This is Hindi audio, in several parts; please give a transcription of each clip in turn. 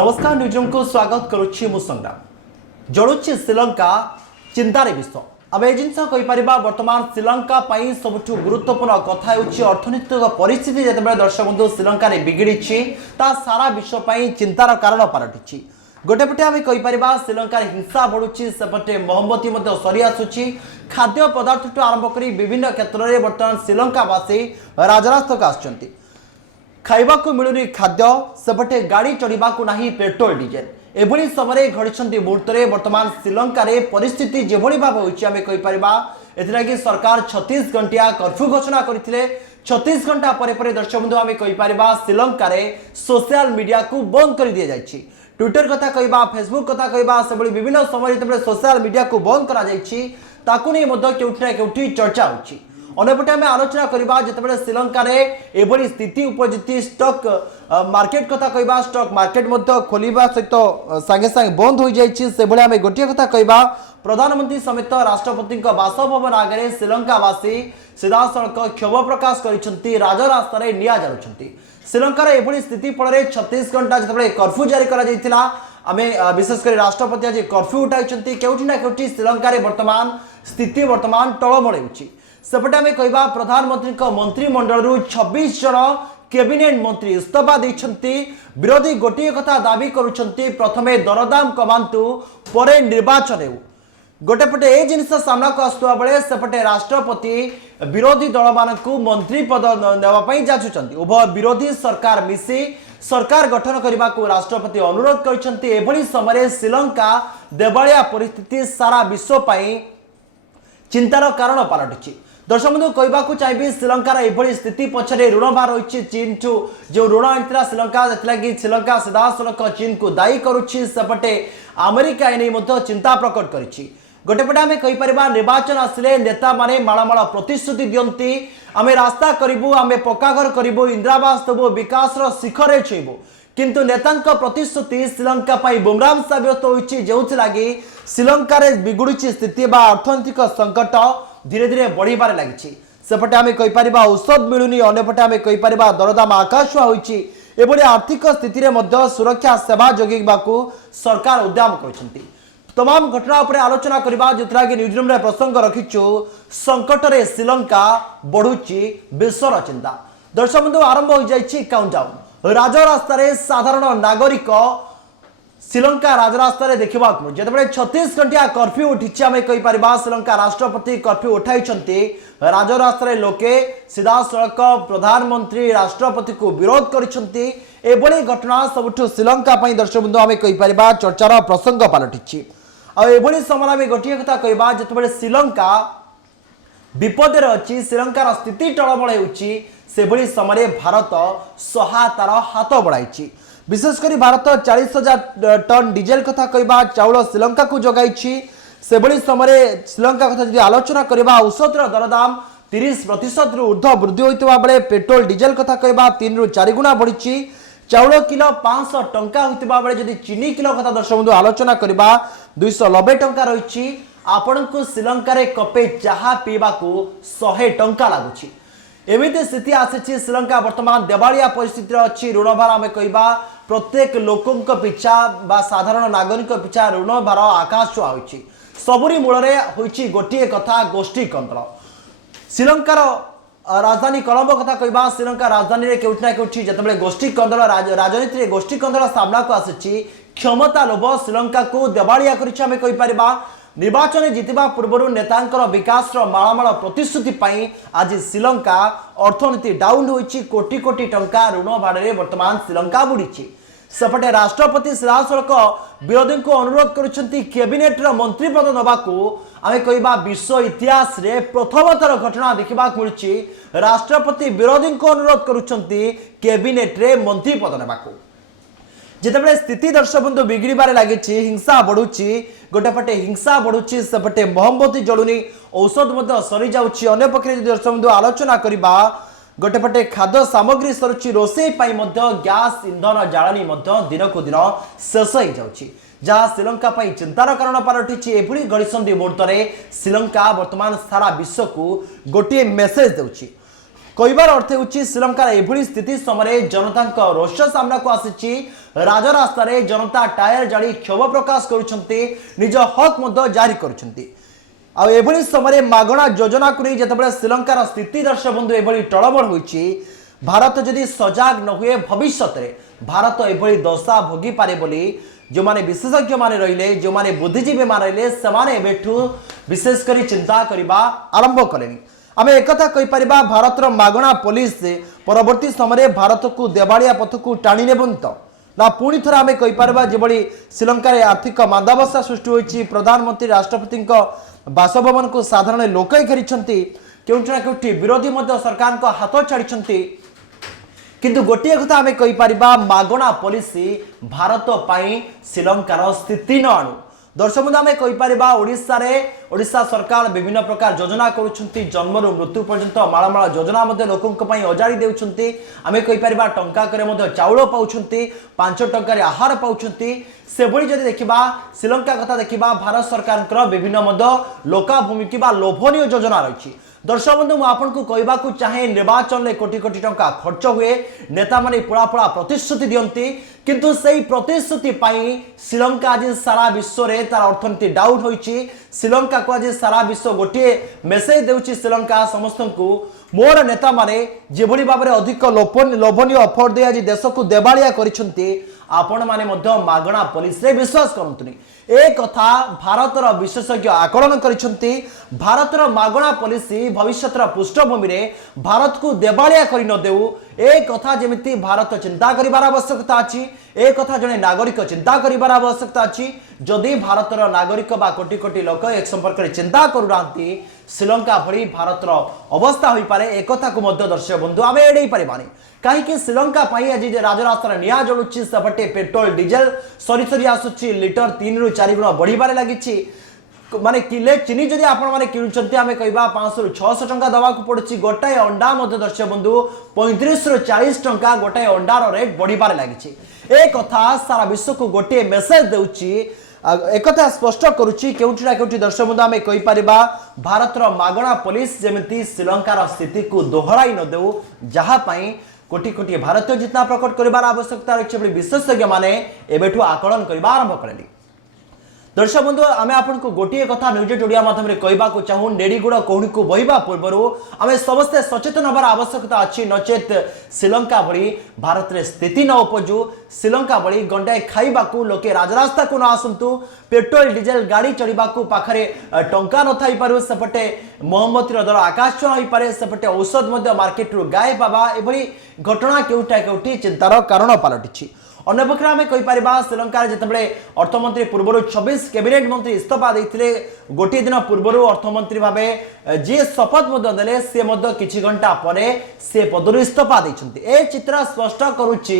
नमस्कार न्यूजरूम को स्वागत करुच्ची मु संग्राम जड़ुची श्रीलंका चिंतार विषय आम ए जिन वर्तमान श्रीलंका सबुठ गुरुत्वपूर्ण कथा अर्थनैतिक परिस्थिति जिते दर्शक बंधु श्रीलंका बिगिड़ी सारा विश्व चिंतार कारण पलटि गोटेपटे आम कहीपर श्रीलंका हिंसा बढ़ुची सेपटे मोहम्मती सरी आसुची खाद्य पदार्थ आरंभ कर विभिन्न क्षेत्र में बर्तमान श्रीलंकावासी राजरास्ता आसुच्च खाइबा को मिलुनी खाद्य सेपटे गाड़ी चढ़ा नहीं पेट्रोल डीजेल एभली समय घड़ी मुहूर्त में वर्तमान श्रीलंका परिस्थिति जेभली भाव होमें कहीपर सरकार 36 घंटिया कर्फ्यू घोषणा करते 36 घंटा पर दर्शक बंधु आम कहीपर श्रीलंका सोशल मीडिया को बंद कर दी जाए ट्विटर कथा कहवा फेसबुक कथा कहवा से विभिन्न समय जो सोशल मीडिया को बंद कर चर्चा होची अनेपटे आम आलोचना करवा जिते श्रीलंका एभली स्थिति उपजिति स्टॉक मार्केट कथा कहवा स्टॉक मार्केट खोलवा सहित सांगे सांगे बंद हो जाए आम गोटे कथा कहवा प्रधानमंत्री समेत राष्ट्रपति बासभवन आगे श्रीलंकावासी सीधासख क्षोभ प्रकाश कर राजरास्ता निया जालुंट श्रीलंकार एभली स्थिति फल 36 घंटा जो कर्फ्यू जारी आम विशेषकर राष्ट्रपति आज कर्फ्यू उठाई केउठी श्रीलंका वर्तमान स्थिति वर्तमान टलमल होची सेपटे आम कहवा प्रधानमंत्री मंत्रिमंडल 26 जन कैबिनेट मंत्री इस्तीफा देते विरोधी गोटे कथा दाबी करुछंती प्रथमे दरदाम कमांतु परे निर्वाचन हो गोटेपटे ए जिनस सामना को आसुवा बेले सेपटे राष्ट्रपति विरोधी दल मानक मंत्री पद नेवाई जाचुंट उभय विरोधी सरकार मिसी सरकार गठन करने को राष्ट्रपति अनुरोध कर समय श्रीलंका देवालिया परिस्थिति सारा विश्व चिंतार कारण पलटि दर्शक बंधु कहवाक चाहिए श्रीलंकार एभली स्थिति पछरे ऋण भार रही चीन ठू जो ऋण आनी श्रीलंका से श्रीलंका सीधासख चीन को दायी करुच्ची सेपटे अमेरिका एने चिंता प्रकट करिछि गोटेपटे आम कहीपर निर्वाचन आसिले नेता माने माळमाळ प्रतिश्रुति दियंती आम रास्ता करूँ आम पक्काघर करूँ इंदिरावास देवु विकास शिखर छुईबू किंतु नेता प्रतिश्रुति श्रीलंका बुमराम साबित होती जो लगी श्रीलंका बिगुड़ी स्थिति अर्थनैतिक संकट धीरे धीरे बढ़िबार लगी सेपटे आम कहीपर औषध मिलूनी अंपटे आम कहीपर दरदाम आकाशुआ होती आर्थिक स्थिति में सुरक्षा सेवा जोगेबा सरकार उद्यम कर तमाम घटना उपर आलोचना करबा जोतरा कि न्यूज रूम रे प्रसंग रखिछु संकट रे श्रीलंका बढ़ुची विश्वर चिंता दर्शक बंधु आरंभ हो जाइछि काउंटडाउन राजरास्ता रे साधारण नागरिक श्रीलंका राजरास्ता देखा जिते 36 घंटिया कर्फ्यू उठी आम कहीपर श्रीलंका राष्ट्रपति कर्फ्यू उठाई राजरास्ता लोके सीधासख प्रधानमंत्री राष्ट्रपति को विरोध कर घटना सबुठ श्रीलंका दर्शक बंधु आम कहीपर चर्चार प्रसंग पलटि आभली समय गोटे कथा कहवा जिते श्रीलंका विपदे अच्छी श्रीलंकार स्थिति टलमल होभली समय भारत सहायतार हाथ बढ़ाई विशेषकर भारत 40,000 टन डीजेल कथा कहवा चाउल श्रीलंका को जगाई से समय श्रीलंका कथा जो आलोचना करवा औषधर दरदाम 30% ऊर्ध्व वृद्धि होता बेले पेट्रोल डीजेल कथा कहवा 3 ରୁ 4 गुणा बढ़ी चाउल किलो 500 टंका होता बेले जदि चीनी किलो कथा दर्शक बंधु आलोचना करवा 290 टंका रही आपण को श्रीलंका कपे चाहा पीवा को 100 टंका लगुच एमती स्थिति आसी श्रीलंका वर्तमान देवालिया परिस्थिति अच्छी ऋण भार आम कहवा प्रत्येक लोकों पिछा बा साधारण नागरिक पिछा ऋण भार आकाश छुआ होती सबुरी मूल गोटे कथा गोष्ठी कंट्रोल श्रीलंकार राजधानी कलम्बो कथा कहवा श्रीलंका राजधानी केउठना केउठी जतबेले गोष्ठी कंदल राजनीति गोष्ठी कंदल सामना को आसी क्षमता लोभ श्रीलंका को देवालिया करिछि आमे कहि परिबा निर्वाचन जितवा पूर्व नेतांकर विकास माळमाळ प्रतिश्रुति आज श्रीलंका अर्थनीति डाउन होइछि कोटी कोटी टंका ऋण भाड़े वर्तमान श्रीलंका बुड़ी सेपटे राष्ट्रपति सीधासख विरोधी को अनुरोध करुछंती कैबिनेट मंत्री पद नबाकू आम कहवा विश्व इतिहास रे प्रथम थर घटना देखा मिलूँ राष्ट्रपति विरोधी को अनुरोध करुछंती कैबिनेट रे मंत्री पद नबाकू जितेबाला स्थिति दर्शक बंधु बिगड़बार लगी हिंसा बढ़ुची गोटेपटे हिंसा बढ़ुची सेपटे मोहम्मती जलुनी औषध सरी जाऊँगी अंपक्षे दर्शक बंधु आलोचना करवा गोटेपटे खाद्य सामग्री सरुची रोषेई गैस इंधन जालानी दिन को दिन शेष हो जाऊँगी जहाँ श्रीलंका चिंतार कारण पलटि एभली घड़ीसंधि मुहूर्त में श्रीलंका वर्तमान सारा विश्व को गोटे मेसेज देउछि कहबार अर्थ होची श्रीलंकार एभली स्थिति समय जनता रोष सामना को आसी राजरास्तार जनता टायर जाली क्षोभ प्रकाश करुछंती निज हक जारी करुछंती एभली समय मागणा योजना को नहीं जितेबाला श्रीलंकार स्थिति दर्शक बंधु एभली टलमल होईची भारत जदि सजाग न हुए भविष्य में भारत एभली दशा भोगी पारे बोली जो माने विशेषज्ञ माने रहिले जो माने बुद्धिजीवी माने रहिले समाने एबेठु विशेष करी चिंता करिबा आरंभ कलेनी आमे एकथा कहि परिबा भारतर मागणा पुलिस परवर्ती समय भारत को देवालिया पथ को टाणी नेबंत ना पुणी थर आमे कहि परिबा जेबळी श्रीलंका रे आर्थिक मांदावस्था सृष्टि होईची प्रधानमंत्री राष्ट्रपति बासभवन को साधारण लोक घेरी केउठना केउठी विरोधी मध्य सरकार को हाथ छाड़ी किंतु गोटे कथा आमे कहि परिबा मागणा पॉलिसी भारत पाई श्रीलंकार स्थिति न आणु दर्शक बंधु आमे कहि परिबा ओडिशा सरकार विभिन्न प्रकार योजना करुछंती जन्मरु मृत्यु पर्यंत माळमाळ योजना मध्ये लोकंक पई अजाड़ी देउछंती आमे कहि परिबा टंका करे मध्ये चाउल पाउछंती 5 टंका रे आहार पाउछंती सेबळी जदि देखिबा श्रीलंका कथा देखिबा भारत सरकार विभिन्न मध्य लोका भूमि किबा लोभनीय योजना रहिछि दर्शक बंधु मुझे कहवा चाहे निर्वाचन में कोटी कोटी टंका खर्च हुए नेता माने पुरा पुरा प्रतिश्रुति दियंती किंतु सही प्रतिश्रुति पाई श्रीलंका आज सारा विश्व रे तार अर्थनीति डाउन होईची श्रीलंका को आज सारा विश्व गोटे मेसेज देउची श्रीलंका समस्त को मोर नेता माने जेभली भाव में अधिक लोभनीय अफर दे आज देश को देवालिया करिसंती आपण माने मध्य मागणा पुलिस रे विश्वास करंतुनी ए कथा भारतर विशेषज्ञ आकलन करिसंती भारतर मागणा पॉलिसी भविष्यतर पृष्ठभूमि रे भारत को देवालिया करि न देउ ए कथा जेमिति भारत चिंता करिबार आवश्यकता अछि ए कथा जने नागरिक चिंता करिबार आवश्यकता अछि जदि भारतर नागरिक बा कोटी कोटी लोक एक संपर्क रे चिंता करूनांती श्रीलंका भली भारतर अवस्था होई पारे ए कथा को मध्य दर्शक बंधु आमे एडै परिबानी कहीं श्रीलंका आज राजरास्तार निया जलुची सेपटे पेट्रोल डीजेल सरी सरी आसुची लिटर 3 रु 4 गुण बढ़िबारे लागिची माने किले चीनी जदि आपण माने किनुचंती आमे कहबा 500 रु 600 टंका दवा को पड़ुची गोटाए अंडा मध्य दर्शक बंधु 35 रु 40 टंका गोटाए अंडार रेट बढ़िबारे लागिची ए कथा सारा विश्व को गोटे मेसेज देउची एक कथा स्पष्ट करुची केउठी ना केउठी दर्शक बंधु आमे कहि परिबा भारतर मागणा पुलिस जेमिति श्रीलंकार स्थिति को दोहराई न देउ जहा पई कोटी कोटी भारतीय जितना प्रकट करिबार आवश्यकता रही विशेषज्ञ माने एबेठु आकलन करिबा आरंभ करेली दर्शक बंधु आमे आपनको गोटे कथा न्यूज ओडिया माध्यम रे कहबा को चाहू नेडीगुड़ कोहणी को बहिबा पूर्व आमे समस्ते सचेतन होबार आवश्यकता अछि नचेत श्रीलंका भली भारत रे स्थिति न उपजु श्रीलंका भली गंडाए खाइबा को लोके राजरास्ता को न आसंतु पेट्रोल डीजेल गाड़ी चढ़ा पाखरे टंका न थाई पारु सेपटे मोहम्मती दर आकाश छुआ हो पारे सेपटे औषध मार्केट रु गायब पावा एभली घटना केउटा केउटी चिंतार कारण पलटिछि अन्य पक्ष आम कहीपर श्रीलंकार जितेबाला अर्थमंत्री पूर्व 26 कैबिनेट मंत्री इस्तीफा देते गोटे दिन पूर्व अर्थमंत्री भाव जी शपथ देले सी किछि घंटा पर से पदर इस्तीफा देते ए चित्र स्पष्ट करुच्ची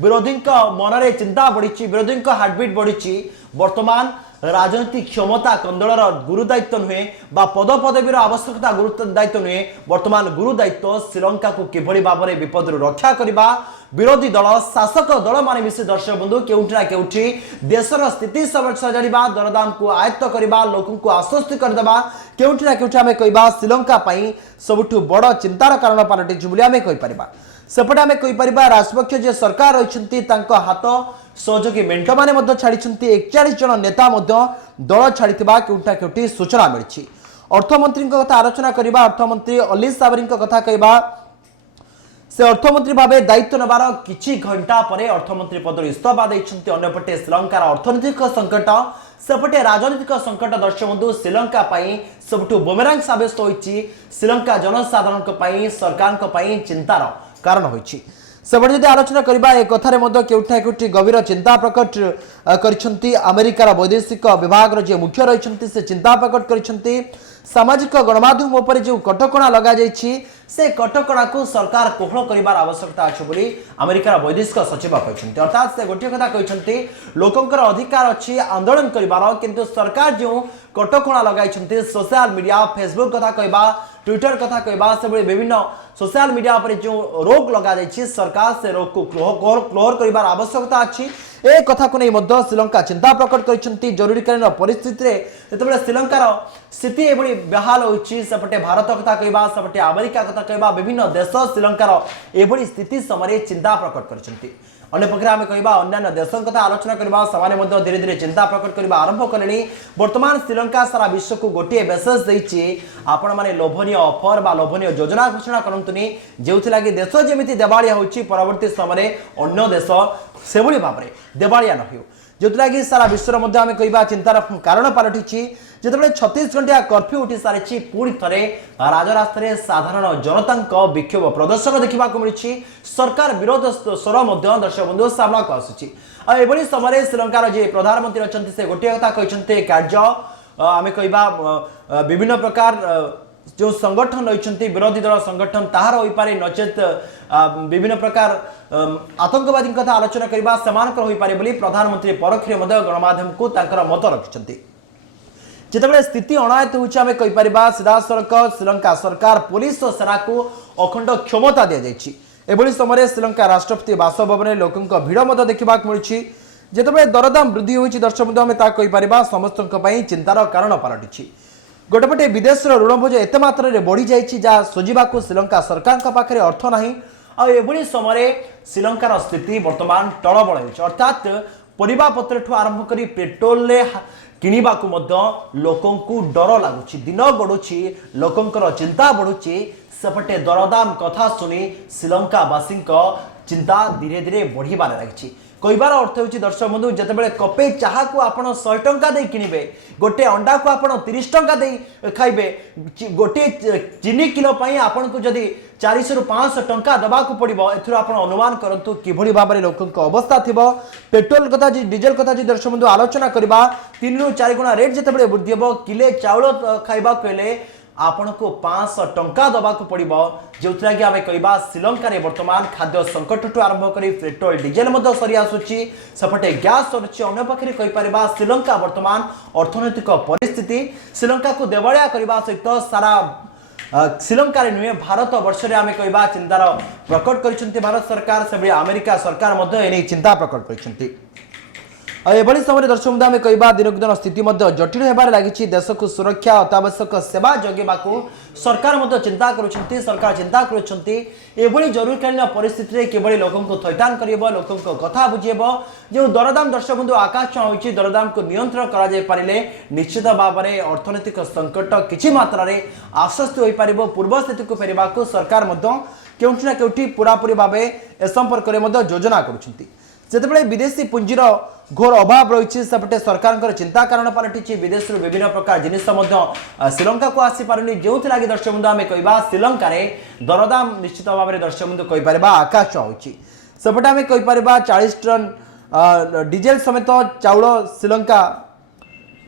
विरोधी मन में चिंता बढ़ी विरोधी हार्टबिट बढ़ी वर्तमान राजनीतिक क्षमता कंदलर गुरुदायित्व नुहे पद पदवीर आवश्यकता गुरुदायित्व नुहे वर्तमान गुरुदायित्व श्रीलंका को किभली भाव में विपद रक्षा करने विरोधी दल शासक दल मान मिसी दर्शक बंधु केउठी ना केउठी देशर स्थिति सजाड़ा दरदाम को आयत्त करने लोक को आश्वस्त करदेवा केउठी ना केउठी आमे कहबा श्रीलंका पई सबुठु बड़ चिंतार कारण पलटिछि बोली आमे कहि परिबा सेपटे आमे कहि परिबा राजपक्ष जे सरकार रहिसंती तांको हाथ सहयोगी मेंट माने मध्य छाड़िसंती 41 जन नेता मध्य दल छाड़िथिबा केउठा केउठी सूचना मिलिछि अर्थमंत्री कथा आलोचना करबा अर्थमंत्री अली साबरी कथा कहबा से अर्थमंत्री भाव दायित्व नबार किछि घंटा पर अर्थमंत्री पदर इस्तीफा देइछंती अन्यपटे श्रीलंकार अर्थनैतिक संकट सेपटे राजनीतिक संकट दर्शक बंधु श्रीलंका पई सबुठु बुमेरांग साबित होइछि श्रीलंका जनसाधारण सरकार चिंतार कारण होइछि सेपटे जदि आलोचना करबा ए कथारे मध्य केउठा केउठी गभीर चिंता प्रकट करिसंती अमेरिकार वैदेशिक विभाग जे मुख्य रहिसंती से चिंता प्रकट करिसंती सामाजिक गणमाध्यम उपर जो कटकणा लगा जाइछि से कटकणा को सरकार कोहल करिबार आवश्यकता अछि बोली अमेरिकार वैदेशिक सचिव कहछंती अर्थात से गोटे कथा कहछंती लोकंकर अधिकार अछि आंदोलन करिबार किंतु सरकार जो कटकणा लगाइछंती सोशल मीडिया फेसबुक कथा कहबा ट्विटर कथा कहबा से विभिन्न सोशल मीडिया पर जो रोक लगा जाइछि सरकार से रोक को क्लोर करिबार आवश्यकता अछि ए कथा को नहीं श्रीलंका चिंता प्रकट कर जरूरीकालीन परिस्थिति जो श्रीलंकार स्थिति एभली बेहाल होपटे भारत कथा कहवा सेपटे अमेरिका कथा कहवा विभिन्न देश श्रीलंकार एभली स्थिति समय चिंता प्रकट कर अन्य पक्षे आम कह अन्य देशों कथा आलोचना करवा से धीरे धीरे चिंता प्रकट करने आरंभ कले। बर्तमान श्रीलंका सारा विश्व को गोटे मेसेज देती आपण मैंने लोभनीय ऑफर बा लोभनीय योजना घोषणा करतुनि जो लगी देश जमी देवालिया होची परवर्ती समय अन्य देश से भाव में देवालिया न हो जो लगी सारा विश्व आम कह चिंतार कारण पलटि जिते 36 घंटिया कर्फ्यू उठी सारी पुणी थे राजरास्तार साधारण जनता विक्षोभ प्रदर्शन देखा मिली सरकार विरोध स्वर दर्शक बंधु सामना को आसुची समय श्रीलंकार जी प्रधानमंत्री अच्छा से गोटे कथा कहते कार्य आम कह विभिन्न प्रकार जो संगठन रही विरोधी दल संगठन ताहार हो पारे नचेत विभिन्न प्रकार आतंकवादी कथा आलोचना करवा से पारे प्रधानमंत्री परोक्ष गणमाध्यम को मत रखिंट जिते स्थिति अणायत होमें कहीपर सीधासख श्रीलंका सरकार पुलिस और सेना को अखंड क्षमता दि जाए समय श्रीलंका राष्ट्रपति बासभवन लोकों भिड़ देखा मिली जिते दरदाम वृद्धि होती दर्शक बंधु आम कहीपर समस्त चिंतार कारण पलटि गोटेपटे विदेश ऋण बोझ एत मात्रा बढ़ी जा सुझा श्रीलंका सरकार पाखे अर्थ ना आभली समय श्रीलंकार स्थिति बर्तमान टलबल अर्थात परिबा पत्र आरंभ कर पेट्रोल किणवा लोकों को डर लगुच दिन गड़ुची लोकंर चिंता बढ़ुची सेपटे दरदाम कथा शुणी श्रीलंकावासी चिंता धीरे धीरे बढ़िबार लगी कहबार अर्थ हो दर्शक बंधु जिते कपे चाह को आप 100 टंका दे किणवे गोटे अंडा को आप 30 टंका दे खाइबे गोटे चीनी किलो आपन को जदि 400 ରୁ 500 टंका दबाक पड़ो एथुर आप अनुमान करूँ कि भाव में लोकों अवस्था थी पेट्रोल कथा डीजेल कथा दर्शक बंधु आलोचना करवा 3 ରୁ 4 गुणा रेट जिते वृद्धि हम किले चाउल खाइबा आपण को 500 टंका दबाक पड़ो जो लगी आम कह श्रीलंका बर्तमान खाद्य संकट आरंभ कर पेट्रोल डीजेल सरी आसूची सेपटे गैस सरुची अन्य पक्षे कहीपर श्रीलंका बर्तमान अर्थनैतिक परिस्थिति श्रीलंका को देवालिया करने सहित सारा श्रीलंका नुहे भारत वर्ष में आम कह चिंतार प्रकट कर भारत सरकार से अमेरिका सरकार चिंता प्रकट कर समय दर्शक बंधु आम कह दिनक दिन स्थिति जटिल होबार लगी देश को सुरक्षा अत्यावश्यक सेवा जगेबा सरकार चिंता करुँच सरकार चिंता करुँच जरूरीकालीन परिस्थिति किभली लोकों को थैथान कर लोकों कथा बुझेब जो दरदाम दर्शक बंधु आकाश होती दरदाम को नियंत्रण कर निश्चित भाव में अर्थनैतिक संकट किसी मात्रा आश्वस्त हो पार पूर्व स्थिति को फेरवा सरकार केउठी ना केउठी पूरापूरी भाव ए संपर्क में योजना करुँच जितेबाला विदेशी पुंजीर घोर अभाव रही सेपटे सरकार चिंता कारण पलटि विदेश विभिन्न प्रकार जिनिस श्रीलंका को आसी पारुनी जो लगी दर्शक बंधु आम कह श्रीलंका दरदाम निश्चित भाव में दर्शक बंधु कहीपर आकाश होची सेपटे आम कहीपर 40 टन डीजेल समेत चाउल श्रीलंका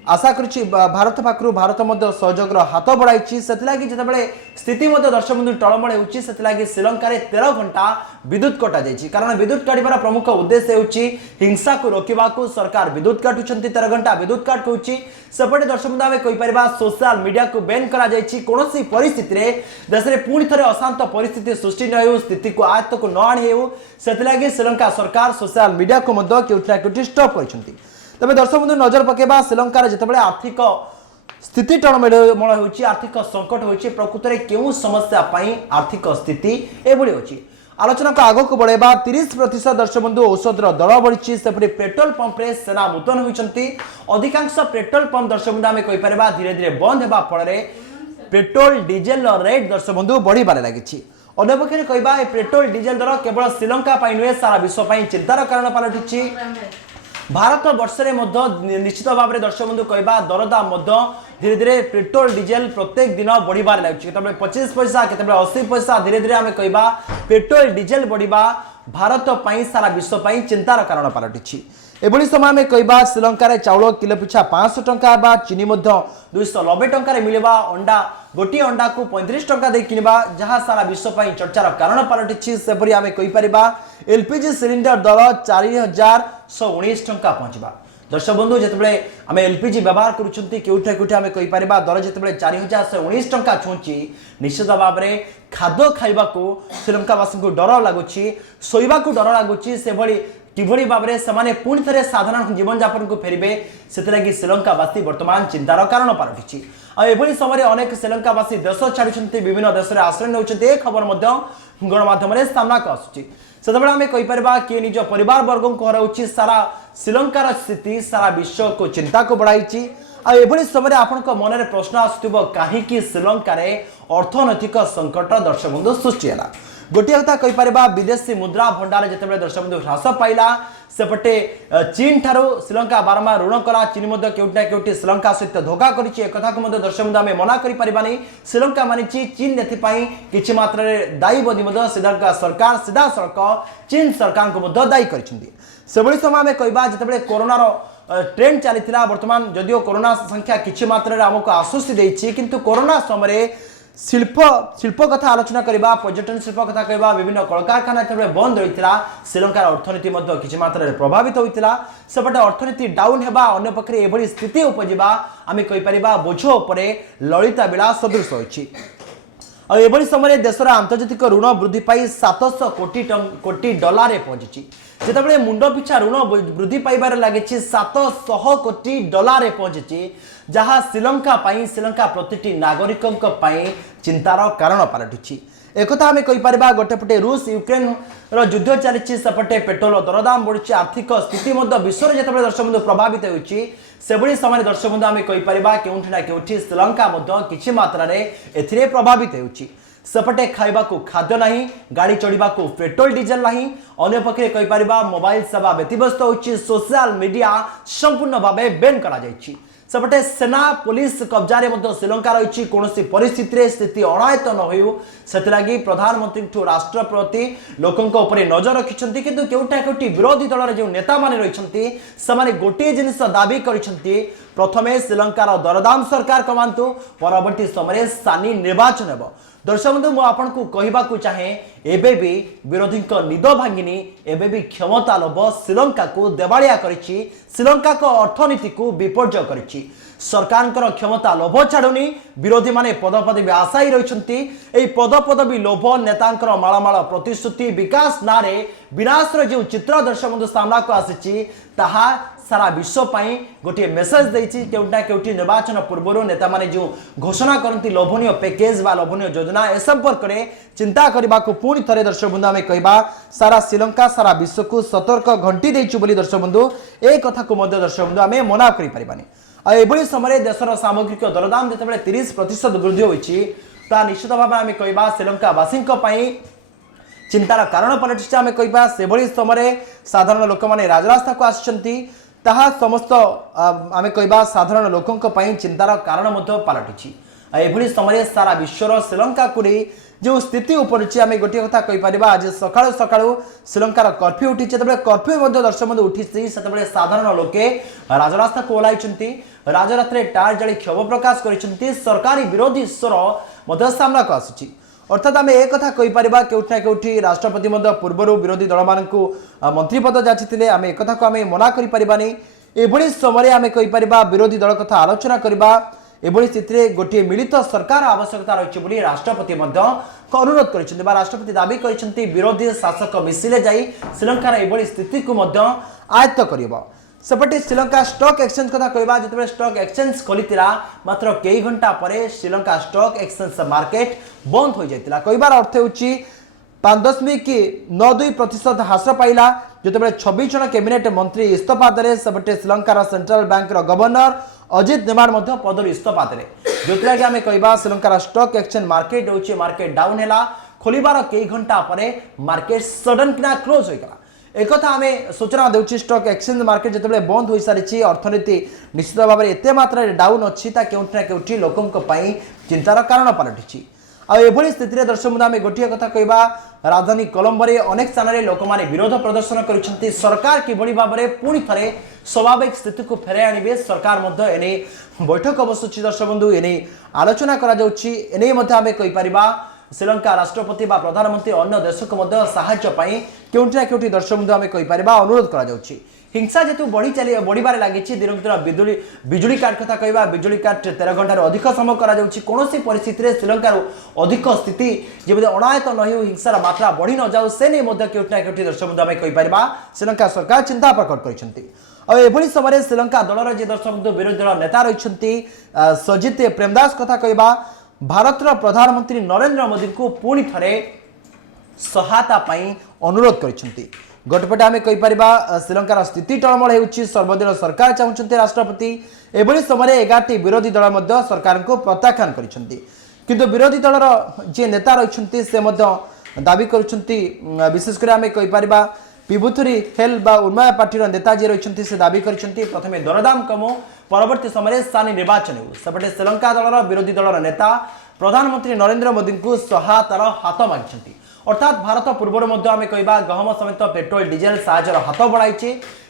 आशा करुच्ची भारत पाखु भारत सहयोग हाथ बढ़ाई से जिते स्थिति दर्शक बंधु टलमल होती श्रीलंका 13 घंटा विद्युत कटा जाइए कारण विद्युत काटार प्रमुख उद्देश्य होची हिंसा को रोकवा सरकार विद्युत काटुंट 13 घंटा विद्युत काट होची सेपटे दर्शक बंधु आम कहीपर सोशल मीडिया को बैन कौन परिस्थिति में देश में पुणी थे अशांत परिस्थिति सृष्टि न हो स्थिति को आयत्त को न आनी हो से श्रीलंका सरकार सोशल मीडिया को कौटी स्टप कर तबे दर्शक बंधु नजर पकेबा श्रीलंकार जितेबाला आर्थिक स्थिति टलमल होची आर्थिक संकट होची प्रकृत में क्यों समस्या आर्थिक स्थिति एभली होची आलोचना को आग को बढ़ेबा 30% दर्शक बंधु औषधर दर बढ़ी सेपरी पेट्रोल पंप रे सेना मुतयन होती अधिकांश पेट्रोल पंप दर्शक बंधु आम कहीपर धीरे धीरे बंद होगा फल पेट्रोल डीजेल रेट दर्शक बंधु बढ़िबार लगी अन्य पक्षे कहबा पेट्रोल डीजेल दर केवल श्रीलंका नुहे सारा विश्व चिंतार कारण पलटि भारत वर्ष में निश्चित भाव में दर्शक बंधु कहवा दरदाम धीरे धीरे पेट्रोल डीजेल प्रत्येक दिन बढ़िबार लगे 25 पैसा के 80 पैसा धीरे धीरे आम कहवा पेट्रोल डीजेल बढ़िबा भारत सारा विश्व चिंतार कारण पलटि एभली समय में कहवा श्रीलंकार चाउल किलो पिछा 500 टंका चीनी 290 टंका मिलवा अंडा गोटे अंडा को 35 टंका दे किनवा जहाँ सारा विश्व चर्चार कारण पलटि सेपरी आम कहीपर एलपीजी सिलिंडर दर 4119 टंका पहुंचवा दर्शक बंधु जिते आम एलपीजी व्यवहार करूँ आम कहीपर दर जिते 4119 टंका छुँची निश्चित भाव में खाद्य खाइबा श्रीलंकावासी को डर लगुच शोवा डर लगुच से किभली भाव में से पुणी थे साधारण जीवन यापन को फेरबे से श्रीलंकावासी वर्तमान चिंतार कारण पलटि आभली समय अनेक श्रीलंकावासी देश छाड़ी विभिन्न देश में आश्रय नौकरी खबर गणमाध्यम सामना को आसुची से आम कहीपर किए निज परिवार वर्ग को हराऊँच सारा श्रीलंकार स्थिति सारा विश्व को चिंता को बढ़ाई आभली समय आपण मन में प्रश्न आसुव कहीं श्रीलंकार अर्थनैतिक संकट दर्शक बंधु सृष्टि है गोटे कथा कहीपर विदेशी मुद्रा भंडार जिते दर्शक बंधु ह्रास पाइला सेपटे चीन ठारू श्रीलंका बारंबार ऋण कला चीन क्योंकि श्रीलंका सहित धोखा कर दर्शक बंधु आम मना करें श्रीलंका मानी चीन एथपाई किसी मात्रा दायी बनी श्रीलंका सरकार सीधा सड़क चीन सरकार को दायी कर समय आम कह जिते कोरोनार ट्रेंड चली बर्तमान जदियो कोरोना संख्या किसी मात्रा आमको आश्वस्ति देती किंतु कोरोना समय शिल्प कथा आलोचना करबा पर्यटन शिल्प कथा कहबा विभिन्न कलकारखाना बंद होता श्रीलंकार अर्थनीति किसी मात्रा प्रभावित होता सेपटे अर्थनीति डाउन हेबा अन्य पक्षे एभली स्थिति उपजिबा आम कहीपर बोझ उपरे ललिता विलास सदृश होइछि एभली समय देशर आंतर्जातिक ऋण वृद्धि पाई 700 कोटी डॉलर पहुंची जिते मुंड पिछा ऋण वृद्धि पाइबार लगे 700 कोटी डॉलर पहुंची जहाँ श्रीलंका प्रतिटी नागरिक चिंतार कारण पलटि एक आम कहीपर गोटेपटे रूस यूक्रेन युद्ध चली सेपटे पेट्रोल दरदाम बढ़ी आर्थिक स्थिति विश्व में जिते दर्शक बंधु प्रभावित होती समय दर्शक बंधु आम कहीपर कि श्रीलंका किसी मात्रा ए प्रभावित होती सेपटे खाइबा को खाद्य नहीं गाड़ी चढ़ा को पेट्रोल डीजेल नहीं अन्य पक्षे कहीपर मोबाइल सेवा व्यतिव्यस्त होती सोशल मीडिया संपूर्ण भाव बैन करा सेपटे सेना पुलिस कब्जारे श्रीलंका रही कौन परिस्थिति स्थिति अणायत न हो से प्रधानमंत्री राष्ट्रपति लोकों नजर रखिंट किंतु केउटा केउटी विरोधी दल जो नेता माने रही से गोटे जिनिस दाबी करछंती प्रथमे श्रीलंकार दरदाम सरकार कमांतु परवर्ती समय स्थानीय निर्वाचन हेब दर्शक बंधु मुझे कहवाक चाहे एबे भी विरोधी निद भांगिनी एबे भी क्षमता लोभ श्रीलंका को देवालिया करिछि श्रीलंका को अर्थनीति को विपर्जय करिछि सरकार क्षमता लोभ छाड़ुनी विरोधी माने पदपदवी आशायी रही पदपदवी लोभ नेतांकर मालमाल प्रतिश्रुति विकास नारे विनाशर जो चित्र दर्शक बंधु सामना को आसी ताहा सारा विश्व पाई गोटे मेसेज देछि केउटा केउटी निर्वाचन पूर्व नेता माने जो घोषणा करती लोभनीय पैकेज बा लोभनीय योजना ए संपर्क में चिंता करने को पुणी थे दर्शक बंधु आम कहवा सारा श्रीलंका सारा विश्व को सतर्क घंटी देचु बोली दर्शक बंधु ए कथा को दर्शक बंधु आम मना कर पारिबानी समय देशर सामग्रिक दरदाम जिते 30% वृद्धि होती निश्चित भाव आम कहवा श्रीलंकावासी चिंतार कारण पलटि आम कहवा से समय साधारण लोक मैंने राजरास्ता को आसुच्चंती ताहा समस्त आम कहवा साधारण लोकों चिंतार कारण पलटि एभली समय सारा विश्वर श्रीलंका को जो स्थिति उपरी आम गोटे कथा कहीपर आज सकाळु सकाळु श्रीलंकार कर्फ्यू उठी कर्फ्यू दर्शक बंधु उठी से साधारण लोके राजरास्ता को ओह्लाई राजरास्ता टायर जाली क्षोभ प्रकाश कर सरकारी विरोधी स्वर सामना को आसुची अर्थात आम एक कथा कहीपर केउठा केउठी राष्ट्रपति पूर्व विरोधी दल मान मंत्री पद जाचिले आम एक कथा को आम मना करिपारिबानी एभली समय आम कहीपर विरोधी दल कथा आलोचना करबा एभली स्थिति गोटे मिलित सरकार आवश्यकता रही राष्ट्रपति अनुरोध कर राष्ट्रपति दाबी कर विरोधी शासक मिसिले जाई श्रीलंकार एभली स्थिति को आयत्त कर सेपटे श्रीलंका स्टॉक एक्सचेंज कथा कहवा जो स्टॉक एक्सचेंज खोली मात्र कई घंटा पर श्रीलंका स्टॉक एक्सचेंज मार्केट बंद हो जाता कहबार अर्थ हो 5.92% ह्रास पाइला जो 26 जन कैबिनेट मंत्री इस्तीफा देले सेपटे श्रीलंकार सेंट्रल बैंक गवर्नर अजित नेमार पदर इस्तीफा देले जो आम कहवा श्रीलंकार स्टॉक एक्सचेंज मार्केट होची मार्केट डाउन है खोलिबार कई घंटा पर मार्केट सडन किना क्लोज हो गला एक आम सूचना देउछि स्टॉक एक्सचेंज मार्केट जिते बंद हो सारी अर्थनीति निश्चित भाव में एत मात्रा डाउन अच्छी केउठा केउठी लोकों चिंतार कारण पलटि आभली स्थिति में दर्शक बंधु आम गोटे कथा कहवा राजधानी कोलंबो रे अनेक स्थान में लोक मैंने विरोध प्रदर्शन कर सरकार किभली भाव में पुणी थे स्वाभाविक स्थिति को फेर आने सरकार एने बैठक बसुची दर्शक बंधु एने आलोचना करा आम कहीपर श्रीलंका राष्ट्रपति बा प्रधानमंत्री अन्य देश को साहाय्य केउठी ना केउठी दर्शक बंधु आम कहीपर अनुरोध करा हिंसा जेतु बढ़िबार लगी दिन दिन बिजुली काट कथा कहवा बिजुली काट 13 घंटार अधिक समय करा कौन परिस्थिति श्रीलंकार अधिक स्थिति जब अनायत न हो हिंसार मात्रा बढ़ी न जाऊ से नहीं केउठी ना केउठी दर्शक बंधु आम कहीपर श्रीलंका सरकार चिंता प्रकट कर समय श्रीलंका दलर जे दर्शक बंधु विरोधी दल नेता रही सजित प्रेमदास कथा कहवा भारतर प्रधानमंत्री नरेंद्र मोदी को पुणी थे सहायता अनुरोध कर गोटेपटे आम कहीपर श्रीलंकार स्थिति टलमल होउछि सर्वदलीय सरकार चाहते राष्ट्रपति एभली समय 11टी विरोधी दल सरकार को प्रत्याख्यान कर विरोधी दलर जे नेता रही से दाबी कर विशेषकर आम कहीपर पिबुथुरी हेल बा उन्मय पार्टी नेता जी रही से दाबी कर प्रथम दरदाम कम परवर्ती समय स्थानीय निर्वाचन हो सेपटे श्रीलंका दलर विरोधी दलर नेता प्रधानमंत्री नरेंद्र मोदी को सहायतार हाथ मांगी अर्थात भारत पूर्व आम कहवा गहम समेत पेट्रोल डीजेल साहाय्यर हाथ बढ़ाई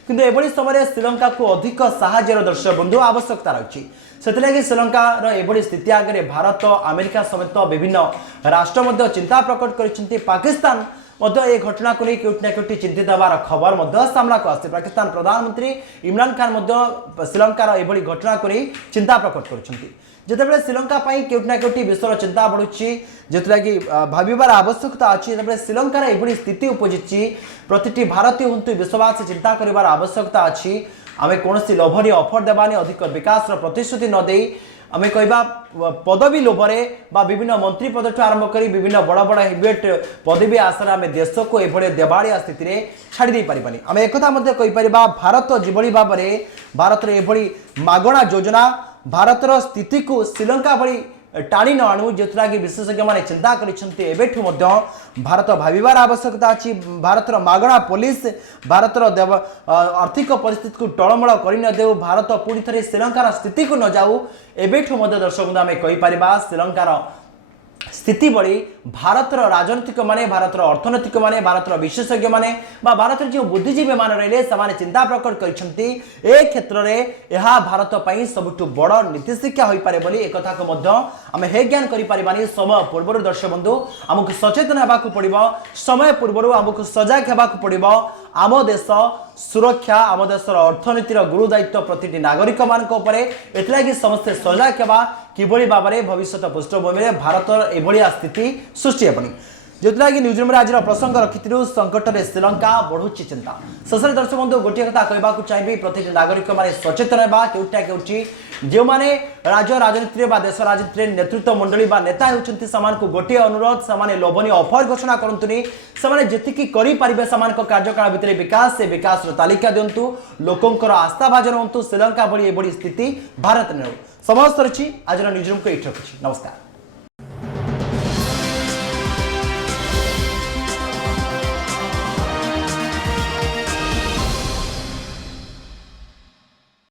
किंतु एभली समय श्रीलंका को अधिक साहाय्यर दर्शक बंधु आवश्यकता रही से श्रीलंकार एभली स्थिति आगे भारत अमेरिका समेत विभिन्न राष्ट्र चिंता प्रकट कर पाकिस्तान ये घटना को नहीं केउठी ना केउठी चिंतित होवार खबर सामना को आसी पाकिस्तान प्रधानमंत्री इमरान खान श्रीलंकार एभली घटना को नहीं चिंता प्रकट कर जितेबाला श्रीलंका केउठी ना केउठी विश्वर चिंता बढ़ुची जो भाविबार आवश्यकता अच्छी श्रीलंकार एभली स्थिति उपजी प्रति भारतीय हूँ विश्ववासी चिंता करार आवश्यकता अच्छी आम कौन लोभनीय अफर देवानी अधिक विकास प्रतिश्रुति नदे आम कहवा पदवी लोभरे विभिन्न मंत्री पद आरंभ कर विभिन्न बड़ बड़ हेवीवेट पदवी आशा आम देश को यह देवाड़िया स्थित में छाड़ी पारिबानी आम एक कहीपर भारत जिभली भाव में भारत एभली मागणा योजना भारतर स्थिति को श्रीलंका भली टाणी न आणु जोरा कि विशेषज्ञ मैंने चिंता कर भारत भाविबार आवश्यकता अच्छी भारतर मागणा पुलिस भारतर आर्थिक परिस्थिति को टलमल कर भारत पुणी थे श्रीलंकार स्थिति को न जाऊ एवं दर्शक आम कहीपर श्रीलंकार स्थिति बड़ी भारतर राजनीतिक माने भारतर अर्थनैतिक माने भारतर विशेषज्ञ माने भारतर जो बुद्धिजीवी मान रहे से चिंता प्रकट कर क्षेत्र में यह भारत पर सबुठ बड़ नीति शिक्षा हो पारे बोली एक को आम हे ज्ञान करें समय पूर्व दर्शक बंधु आमको सचेतन होगा पड़ो समय पूर्व आमको सजग होगा पड़ो आम देश सुरक्षा आम देशर अर्थनीतिर गुरु दायित्व प्रति नागरिक मानी समस्ते सजग होगा किभली भाव में भविष्य पृष्ठभूमि में भारत एभलिया स्थिति सृष्टि हेबनी जोरा कि न्यूज रूम आज प्रसंग रखी संकट में श्रीलंका बढ़ुची चिंता शेष दर्शक बंधु गोटे कथा कहवाक चाहिए प्रति नागरिक माने सचेतन होगा केउटा केउटी जो मैंने राज्य राजनीति देश राजनीति नेतृत्व मंडली नेता होती गोटे अनुरोध से लोभनीय अफर घोषणा करतुनि से जी करेंगे से कार्यकाल भितर विकास से विकास तालिका दिंतु लोकंर आस्था भाजन हूँ श्रीलंका भली स्थिति भारत ने समस्त रही आज न्यूज रूम को ये रखुच्छी नमस्कार।